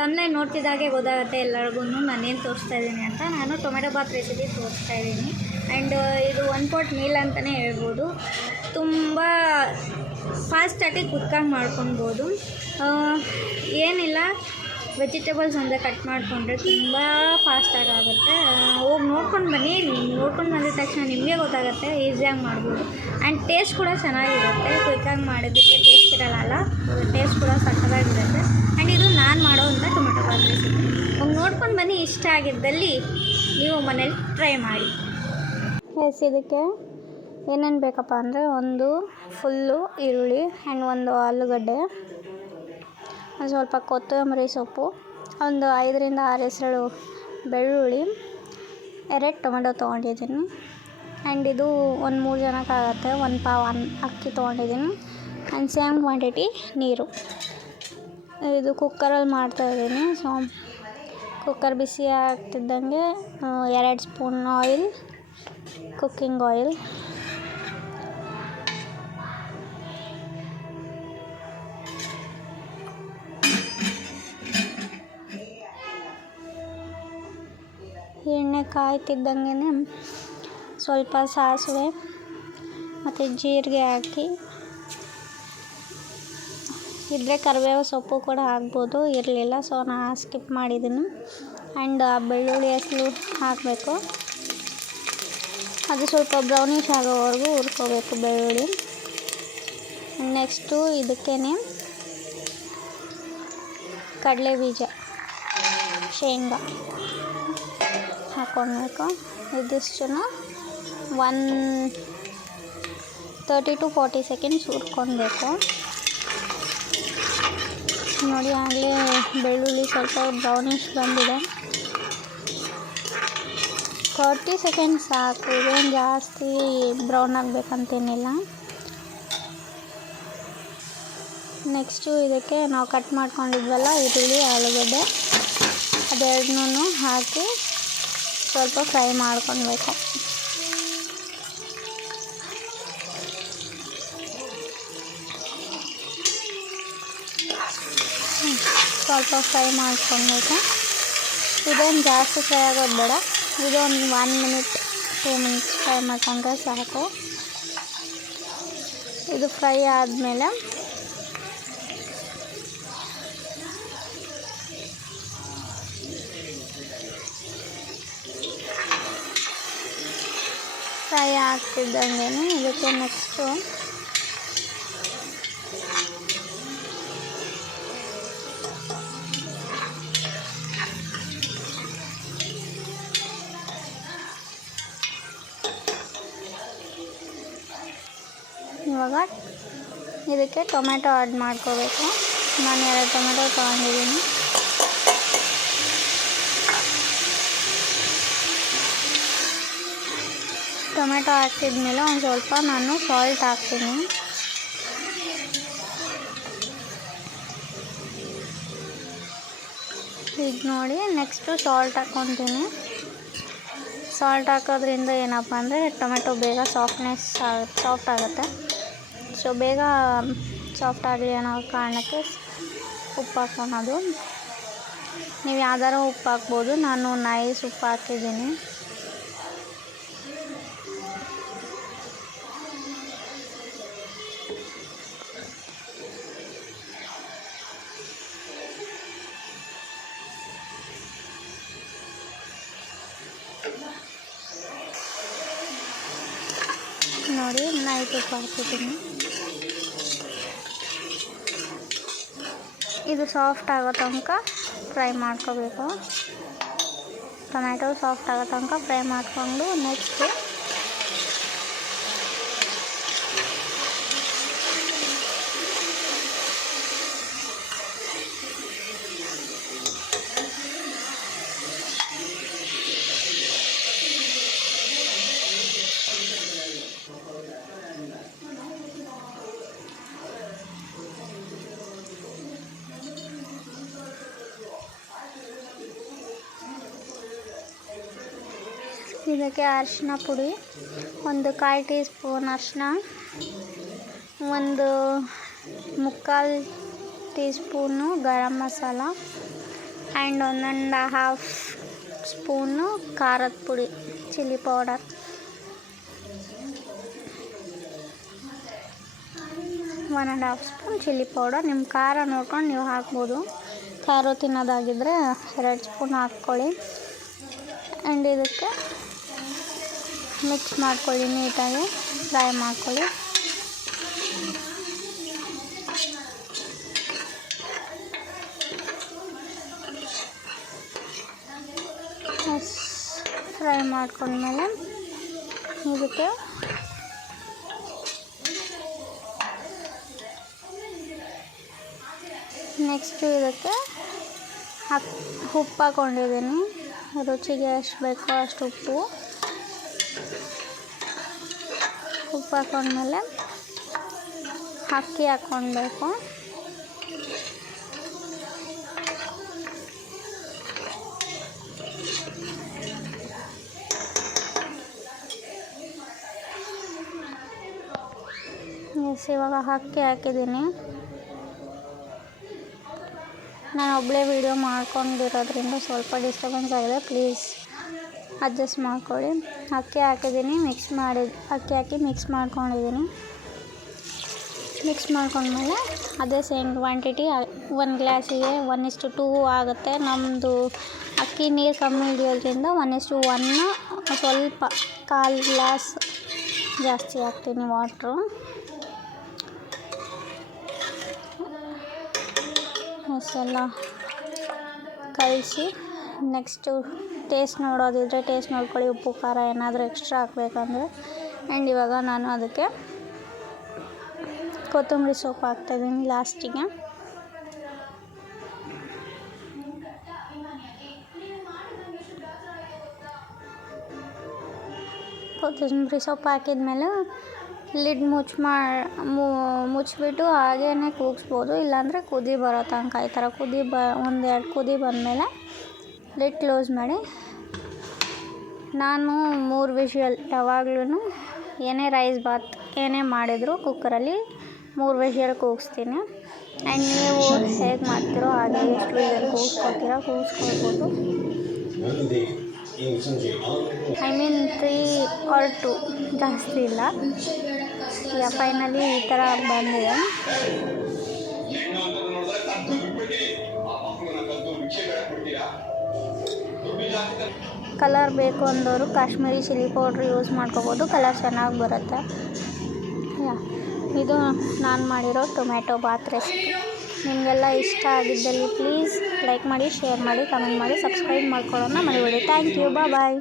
ತಮ್ಮನೇ ನೋಡ್ತಿದ್ದಾಗೆ ಗೊತ್ತಾಗುತ್ತೆ ಎಲ್ಲರಿಗೂ ನಾನೇನು ತೋರಿಸ್ತಾ ಇದ್ದೀನಿ ಅಂತ. ನಾನು ಟೊಮೆಟೊ ಬಾತ್ ರೆಸಿಪಿ ತೋರಿಸ್ತಾ ಇದ್ದೀನಿ. ಆ್ಯಂಡ್ ಇದು ಒನ್ ಪಾಟ್ ಮೀಲ್ ಅಂತಲೇ ಹೇಳ್ಬೋದು. ತುಂಬ ಫಾಸ್ಟಾಗಿ ಕುತ್ಕೊಂಡು ಮಾಡ್ಕೊಬೋದು ಏನಿಲ್ಲ ವೆಜಿಟೇಬಲ್ಸ್ ಅಂದರೆ ಕಟ್ ಮಾಡಿಕೊಂಡ್ರೆ ತುಂಬ ಫಾಸ್ಟಾಗಿ ಆಗುತ್ತೆ. ಹೋಗಿ ನೋಡ್ಕೊಂಡು ಬನ್ನಿ. ನೋಡ್ಕೊಂಡು ಬಂದಿದ ತಕ್ಷಣ ನಿಮಗೆ ಗೊತ್ತಾಗುತ್ತೆ ಈಸಿಯಾಗಿ ಮಾಡ್ಬೋದು. ಆ್ಯಂಡ್ ಟೇಸ್ಟ್ ಕೂಡ ಚೆನ್ನಾಗಿರುತ್ತೆ. ಕ್ವಿಕ್ಕಾಗಿ ಮಾಡೋದಕ್ಕೆ ಟೇಸ್ಟ್ ಇರಲ್ಲ. ಟೇಸ್ಟ್ ಕೂಡ ಸಕ್ಕತ್ತಾಗಿರುತ್ತೆ ಆ್ಯಂಡ್ ಇದು ನಾನು ಮಾಡೋವಂಥ ಟೊಮೆಟೊ ಬಾತ್ ರೆಸಿಪಿ ಹೋಗಿ ನೋಡ್ಕೊಂಡು ಬನ್ನಿ, ಇಷ್ಟ ಆಗಿದ್ದಲ್ಲಿ ನೀವು ಮನೇಲಿ ಟ್ರೈ ಮಾಡಿ. ಎಸ್ ಇದಕ್ಕೆ ಏನೇನು ಬೇಕಪ್ಪ ಅಂದರೆ ಒಂದು ಫುಲ್ಲು ಈರುಳ್ಳಿ ಆ್ಯಂಡ್ ಒಂದು ಆಲೂಗಡ್ಡೆ, ಒಂದು ಸ್ವಲ್ಪ ಕೊತ್ತಂಬರಿ ಸೊಪ್ಪು, ಒಂದು ಐದರಿಂದ ಆರು ಹೆಸರು ಬೆಳ್ಳುಳ್ಳಿ, ಎರಡು ಟೊಮೆಟೊ ತೊಗೊಂಡಿದ್ದೀನಿ. ಆ್ಯಂಡ್ ಇದು ಒಂದು ಮೂರು ಜನಕ್ಕಾಗತ್ತೆ ಒಂದು ಪಾವ್ ಅನ್ ಅಕ್ಕಿ ತೊಗೊಂಡಿದ್ದೀನಿ. ಆ್ಯಂಡ್ ಸೇಮ್ ಕ್ವಾಂಟಿಟಿ ನೀರು. ಇದು ಕುಕ್ಕರಲ್ಲಿ ಮಾಡ್ತಾಯಿದ್ದೀನಿ ಸೊ, ಕುಕ್ಕರ್ ಬಿಸಿ ಆಗ್ತಿದ್ದಂಗೆ ಎರಡು ಸ್ಪೂನ್ ಆಯಿಲ್, ಕುಕ್ಕಿಂಗ್ ಆಯಿಲ್. ಎಣ್ಣೆ ಕಾಯ್ತಿದ್ದಂಗೆ ಸ್ವಲ್ಪ ಸಾಸಿವೆ ಮತ್ತು ಜೀರಿಗೆ ಹಾಕಿ ಇದ್ದರೆ ಕರಿಬೇವು ಸೊಪ್ಪು ಕೂಡ ಹಾಕ್ಬೋದು. ಇರಲಿಲ್ಲ ಸೊ ನಾ ಸ್ಕಿಪ್ ಮಾಡಿದ್ದೀನಿ ಆ್ಯಂಡ್ ಬೆಳ್ಳುಳ್ಳಿ ಹಸಲು ಹಾಕಬೇಕು. ಅದು ಸ್ವಲ್ಪ ಬ್ರೌನಿಶ್ ಆಗೋವರೆಗೂ ಹುರ್ಕೋಬೇಕು ಬೆಳ್ಳುಳ್ಳಿ. ನೆಕ್ಸ್ಟು ಇದಕ್ಕೇ ಕಡಲೆ ಬೀಜ, ಶೇಂಗಾ ಹಾಕ್ಕೊಳ್ಬೇಕು ಇದಿಷ್ಟು one thirty to forty seconds ಹುರ್ಕೊಳ್ಬೇಕು ನೋಡಿ ಆಗಲೇ ಬೆಳ್ಳುಳ್ಳಿ ಸ್ವಲ್ಪ ಬ್ರೌನಿಶ್ ಬಂದಿದೆ. ಫಾರ್ಟಿ ಸೆಕೆಂಡ್ಸ್ ಸಾಕು, ಇದೇನು ಜಾಸ್ತಿ ಬ್ರೌನ್ ಆಗಬೇಕಂತೇನಿಲ್ಲ. ನೆಕ್ಸ್ಟು ಇದಕ್ಕೆ ನಾವು ಕಟ್ ಮಾಡ್ಕೊಂಡಿದ್ವಲ್ಲ, ಈರುಳ್ಳಿ, ಆಲೂಗಡ್ಡೆ, ಅದೆರಡನ್ನೂ ಹಾಕಿ ಸ್ವಲ್ಪ ಫ್ರೈ ಮಾಡ್ಕೊಳ್ಬೇಕು. ಸ್ವಲ್ಪ ಫ್ರೈ ಮಾಡ್ಕೊಳ್ಬೇಕು ಇದೇನು ಜಾಸ್ತಿ ಫ್ರೈ ಆಗೋದು ಬೇಡ. ಇದೊಂದು one minute two minutes fry ಮಾಡ್ಕೊಂಡ್ರೆ ಸಾಕು. ಇದು ಫ್ರೈ ಆದಮೇಲೆ ಫ್ರೈ ಆಗ್ತಿದ್ದಂಗೆ ಇದಕ್ಕೆ ನೆಕ್ಸ್ಟು ಇವಾಗ ಇದಕ್ಕೆ ಟೊಮೆಟೊ ಆ್ಯಡ್ ಮಾಡ್ಕೋಬೇಕು. ನಾನು ಎರಡು ಟೊಮೆಟೊ ತೊಗೊಂಡಿದ್ದೀನಿ. ಟೊಮೆಟೊ ಹಾಕಿದ್ಮೇಲೆ ಒಂದು ಸ್ವಲ್ಪ ನಾನು ಸಾಲ್ಟ್ ಹಾಕ್ತೀನಿ. ಈಗ ನೋಡಿ ನೆಕ್ಸ್ಟು ಸಾಲ್ಟ್ ಹಾಕ್ಕೊತೀನಿ ಸಾಲ್ಟ್ ಹಾಕೋದ್ರಿಂದ ಏನಪ್ಪ ಅಂದರೆ ಟೊಮೆಟೊ ಬೇಗ ಸಾಫ್ಟ್ನೆಸ್ ಆಗುತ್ತೆ ಸಾಫ್ಟ್ ಆಗುತ್ತೆ. ಸೊ ಬೇಗ ಸಾಫ್ಟ್ ಆಗಲಿ ಅನ್ನೋ ಕಾರಣಕ್ಕೆ ಉಪ್ಪು ಹಾಕ್ಕೊಳೋದು. ನೀವು ಯಾವ್ದಾರು ಉಪ್ಪು ಹಾಕ್ಬೋದು. ನಾನು ನೈಸ್ ಉಪ್ಪು ಹಾಕಿದ್ದೀನಿ. ನೋಡಿ ನೈಟ್ ಉಪ್ಪು ಹಾಕಿದ್ದೀನಿ ಇದು ಸಾಫ್ಟ್ ಆಗೋ ತನಕ ಫ್ರೈ ಮಾಡ್ಕೋಬೇಕು. ಟೊಮ್ಯಾಟೊ ಸಾಫ್ಟ್ ಆಗೋ ತನಕ ಫ್ರೈ ಮಾಡಿಕೊಂಡು ನೆಕ್ಸ್ಟ್ ಇದಕ್ಕೆ ಅರಿಶಿನ ಪುಡಿ, ಒಂದು ಕಾಲು ಟೀ ಸ್ಪೂನ್ ಅರಿಶಿನ, ಒಂದು ಮುಕ್ಕಾಲು teaspoon garam masala, and one and half spoon ಖಾರದ ಪುಡಿ, chilli powder. One and half spoon chilli powder. ನಿಮ್ಮ ಖಾರ ನೋಡ್ಕೊಂಡು ನೀವು ಹಾಕ್ಬೋದು. ಖಾರ ತಿನ್ನೋದಾಗಿದ್ದರೆ ಎರಡು ಸ್ಪೂನ್ ಹಾಕ್ಕೊಳ್ಳಿ. ಆ್ಯಂಡ್ ಇದಕ್ಕೆ ಮಿಕ್ಸ್ ಮಾಡ್ಕೊಳ್ಳಿ ನೀಟಾಗಿ ಫ್ರೈ ಮಾಡ್ಕೊಳ್ಳಿ. ಫ್ರೈ ಮಾಡ್ಕೊಂಡ್ಮೇಲೆ ಇದಕ್ಕೆ ನೆಕ್ಸ್ಟು ಇದಕ್ಕೆ ಹಾಕ್ ಉಪ್ಪು ಹಾಕ್ಕೊಂಡಿದ್ದೀನಿ ರುಚಿಗೆ ಎಷ್ಟು ಬೇಕೋ ಅಷ್ಟು ಉಪ್ಪು. ಉಪ್ಪು ಹಾಕೊಂಡ್ಮೇಲೆ ಅಕ್ಕಿ ಹಾಕ್ಕೊಳ್ಬೇಕು. ಎಸ್, ಇವಾಗ ಅಕ್ಕಿ ಹಾಕಿದ್ದೀನಿ. ನಾನು ಒಬ್ಬಳೇ ವೀಡಿಯೋ ಮಾಡ್ಕೊಂಡಿರೋದ್ರಿಂದ ಸ್ವಲ್ಪ ಡಿಸ್ಟರ್ಬೆನ್ಸ್ ಆಗಿದೆ. ಪ್ಲೀಸ್ ಅಡ್ಜಸ್ಟ್ ಮಾಡ್ಕೊಳ್ಳಿ. ಅಕ್ಕಿ ಹಾಕಿದ್ದೀನಿ ಮಿಕ್ಸ್ ಮಾಡಿ, ಅಕ್ಕಿ ಹಾಕಿ ಮಿಕ್ಸ್ ಮಾಡ್ಕೊಂಡಿದ್ದೀನಿ. ಮಿಕ್ಸ್ ಮಾಡ್ಕೊಂಡ್ಮೇಲೆ ಅದೇ ಸೇಮ್ ಕ್ವಾಂಟಿಟಿ ಒಂದು ಗ್ಲಾಸಿಗೆ ಒನ್ ಇಸ್ಟು ಟೂ ಆಗುತ್ತೆ. ನಮ್ಮದು ಅಕ್ಕಿ ನೀರು ಕಮ್ಮಿ ಹಿಡಿಯೋದ್ರಿಂದ ಒನ್ ಇಸ್ಟು ಒನ್ನು ಸ್ವಲ್ಪ ಕಾಲು ಗ್ಲಾಸ್ ಜಾಸ್ತಿ ಹಾಕ್ತೀನಿ ವಾಟ್ರು ಅಷ್ಟೆಲ್ಲ ಕಲಿಸಿ ನೆಕ್ಸ್ಟು ಟೇಸ್ಟ್ ನೋಡೋದಿದ್ರೆ ಟೇಸ್ಟ್ ನೋಡ್ಕೊಳ್ಳಿ, ಉಪ್ಪು, ಖಾರ ಏನಾದರೂ ಎಕ್ಸ್ಟ್ರಾ ಹಾಕ್ಬೇಕಂದ್ರೆ. ಆ್ಯಂಡ್ ಇವಾಗ ನಾನು ಅದಕ್ಕೆ ಕೊತ್ತಂಬರಿ ಸೊಪ್ಪು ಹಾಕ್ತಾಯಿದ್ದೀನಿ ಲಾಸ್ಟಿಗೆ. ಕೊತ್ತಂಬರಿ ಸೊಪ್ಪು ಹಾಕಿದ್ಮೇಲೆ ಲಿಡ್ ಮುಚ್ಚಿ ಮಾಡಿ ಮುಚ್ಚಿಬಿಟ್ಟು ಹಾಗೇ ಕೂಗಿಸ್ಬೋದು, ಇಲ್ಲಾಂದರೆ ಕುದಿ ಬರೋ ತನಕ ಈ ಥರ ಕುದಿ ಬ, ಒಂದೆರಡು ಕುದಿ ಬಂದಮೇಲೆ ಲಿಡ್ ಕ್ಲೋಸ್ ಮಾಡಿ. ನಾನು ಮೂರು ವಿಷಲ್ ಯಾವಾಗ್ಲೂ ಏನೇ ರೈಸ್ ಬಾತ್ ಏನೇ ಮಾಡಿದರೂ ಕುಕ್ಕರಲ್ಲಿ ಮೂರು ವಿಷಲ್ ಕೂಗಿಸ್ತೀನಿ. ಆ್ಯಂಡ್ ನೀವು ಹೇಗೆ ಮಾಡ್ತೀರೋ ಹಾಗೆ ಎಷ್ಟು ವಿಷಲ್ ಕೂಗಿಸ್ಕೊತೀರೋ ಕೂಗಿಸ್ಕೊಳ್ಬೋದು. I mean three or two ಜಾಸ್ತಿ ಇಲ್ಲ. ಈಗ ಫೈನಲಿ ಈ ಥರ ಬಂದಿದೆ. ಕಲರ್ ಬೇಕು ಅಂದವರು ಕಾಶ್ಮೀರಿ ಚಿಲ್ಲಿ ಪೌಡ್ರ್ ಯೂಸ್ ಮಾಡ್ಕೋಬೋದು, ಕಲರ್ ಚೆನ್ನಾಗಿ ಬರುತ್ತೆ. ಯಾ, ಇದು ನಾನು ಮಾಡಿರೋ ಟೊಮ್ಯಾಟೊ ಬಾತ್ ರೆಸಿಪಿ ನಿಮಗೆಲ್ಲ ಇಷ್ಟ ಆಗಿದ್ದಲ್ಲಿ ಪ್ಲೀಸ್ ಲೈಕ್ ಮಾಡಿ, ಶೇರ್ ಮಾಡಿ, ಕಮೆಂಟ್ ಮಾಡಿ, ಸಬ್ಸ್ಕ್ರೈಬ್ ಮಾಡ್ಕೊಳ್ಳೋಣ ಮರಿಬೇಡಿ. Thank you bye.